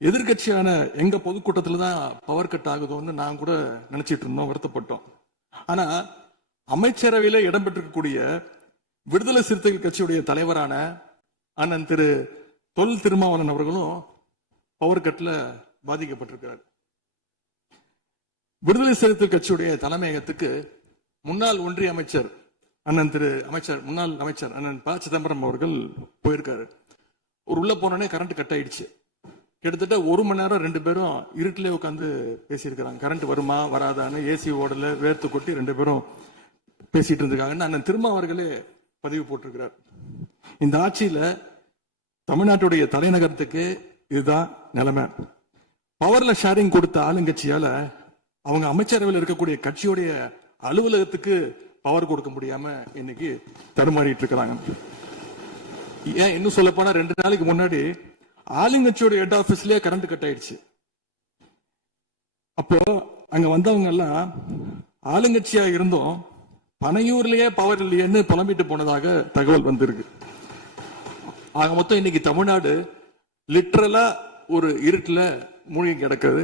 எதிர்கட்சியான எங்க பொதுக்கூட்டத்துல தான் power cut ஆகுதோன்னு நான் கூட நினைச்சிட்டு இருந்தோம், வருத்தப்பட்டோம். ஆனா அமைச்சரவையில இடம்பெற்றிருக்கக்கூடிய விடுதலை சிறுத்தைகள் கட்சியுடைய தலைவரான அண்ணன் திரு தொல் திருமாவளவன் அவர்களும் பவர் கட்ல பாதிக்கப்பட்டிருக்கிறார். விடுதலை சிறுத்தைகள் கட்சியுடைய தலைமையகத்துக்கு முன்னாள் ஒன்றிய அமைச்சர் முன்னாள் அமைச்சர் அண்ணன் ப சிதம்பரம் அவர்கள் போயிருக்காரு. ஒரு உள்ள போனோடனே கரண்ட் கட் ஆயிடுச்சு. கிட்டத்தட்ட 1 மணி நேரம் 2 பேரும் இருட்டிலே உட்காந்து பேசியிருக்கிறாங்க. கரண்ட் வருமா வராதான்னு, ஏசி ஓடல, வேர்த்து கொட்டி 2 பேரும் பேசிட்டு இருந்திருக்காங்கன்னு அண்ணன் திருமா அவர்களே பதிவு போட்டிருக்கிறார். இந்த ஆட்சியில தமிழ்நாட்டுடைய தலைநகரத்துக்கு இதுதான் நிலைமை. பவர்ல ஷேரிங் கொடுத்த ஆளுங்கட்சியால அவங்க அமைச்சரவையில் இருக்கக்கூடிய கட்சியுடைய அலுவலகத்துக்கு பவர் கொடுக்க முடியாம இன்னைக்கு தடுமாறிட்டு இருக்கிறாங்க. ஏன் இன்னும் சொல்ல போனா 2 நாளைக்கு முன்னாடி ஆளுங்கட்சியோட ஹெட் ஆபீஸ்லயே கரண்ட் கட் ஆயிடுச்சு. அப்போ அங்க வந்தவங்க எல்லாம் ஆளுங்கட்சியா இருந்தும் பனையூர்லயே பவர் இல்லையேன்னு புலம்பிட்டு போனதாக தகவல் வந்திருக்கு. ஆக மொத்தம் இன்னைக்கு தமிழ்நாடு லிட்டரலா ஒரு இருட்டுல மூழ்கி கிடக்குது.